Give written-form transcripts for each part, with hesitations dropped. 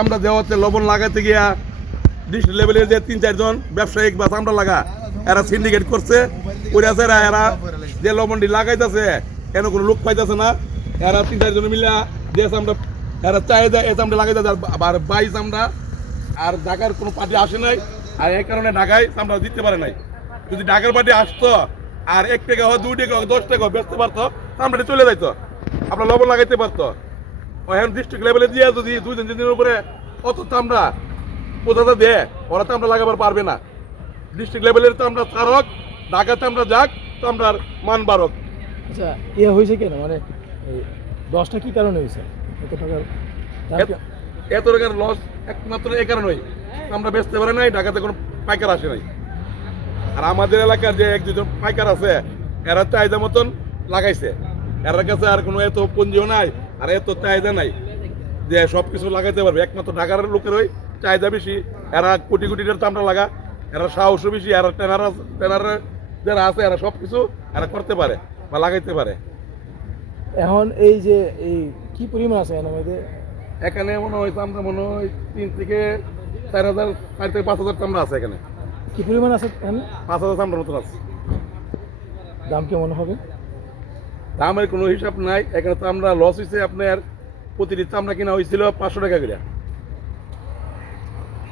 আমরা দেওয়াতে লবণ লাগাতে গিয়া ডিস্ট্রিক্ট লেভেলের যে 3-4 জন ব্যবসায়িক বা চামড়া লাগা এরা সিন্ডিকেট করছে করেছে এরা যে লবণটি লাগাইতেছে কেন কোনো লোক পাইতেছে না এরা 3-4 জন মিলে যে চামড়া এরা চাহিদা এই চামড়া লাগাইতেছে আর 22 চামড়া আর ঢাকার কোনো পার্টি আসে নাই আর এই কারণে ঢাকায় চামড়া দিতে পারে নাই যদি ঢাকার পার্টি আসতো আর 1 টাকা হোক 2 টাকা হোক 10 টাকা বেচতে পারতো চামড়াটি চলে যাইতো আপনার লবণ লাগাইতে পারতো এখন ডিস্ট্রিক্ট লেভেলে দিয়ে যদি 2-3 দিনের উপরে অত চামড়া কোথাটা দেয় ওরা চামড়া লাগাবার পারবে না ডিস্ট্রিক্ট লেভেলের চামড়া ছাড়ক ঢাকা চামড়া যাক চামড়ার মান বাড়ক। আচ্ছা ইয়ে হয়েছে কেন মানে দশটা কি কারণে হয়েছে এত টাকার এত টাকার লস একমাত্র এই কারণেই চামড়া বেচতে পারে নাই ঢাকাতে কোনো পাইকার আসে নাই আর আমাদের এলাকার যে 1-2 জন পাইকার আছে এরা চাহিদা মতন লাগাইছে এর কাছে আর কোনো এত পুঁজিও নাই আর এত চাহিদা নাই যে সব কিছু লাগাইতে পারবে একমাত্র ঢাকার লোকেরই চাহিদা বেশি এরা কোটি কোটি চামড়া লাগা এরা সাহসও বেশি এরা টেনার যারা আছে এরা সব কিছু এরা করতে পারে বা লাগাইতে পারে। এখন এই যে এই কি পরিমাণ আছে এখানে মনে হয় চামড়া মনে হয় 3 থেকে 4,000 4 থেকে 5,000 চামড়া আছে এখানে। কি পরিমাণ আছে? 5,000 চামড়ার মতন আছে। দাম কেমন হবে? দামের কোনো হিসাব নাই এখানে চামড়া লস হয়েছে আপনার প্রতিটি চামড়া কিনা হয়েছিল 500 টাকা করে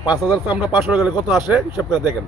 5,000 চামড়া 500 টাকা কত আসে হিসাব করে দেখেন।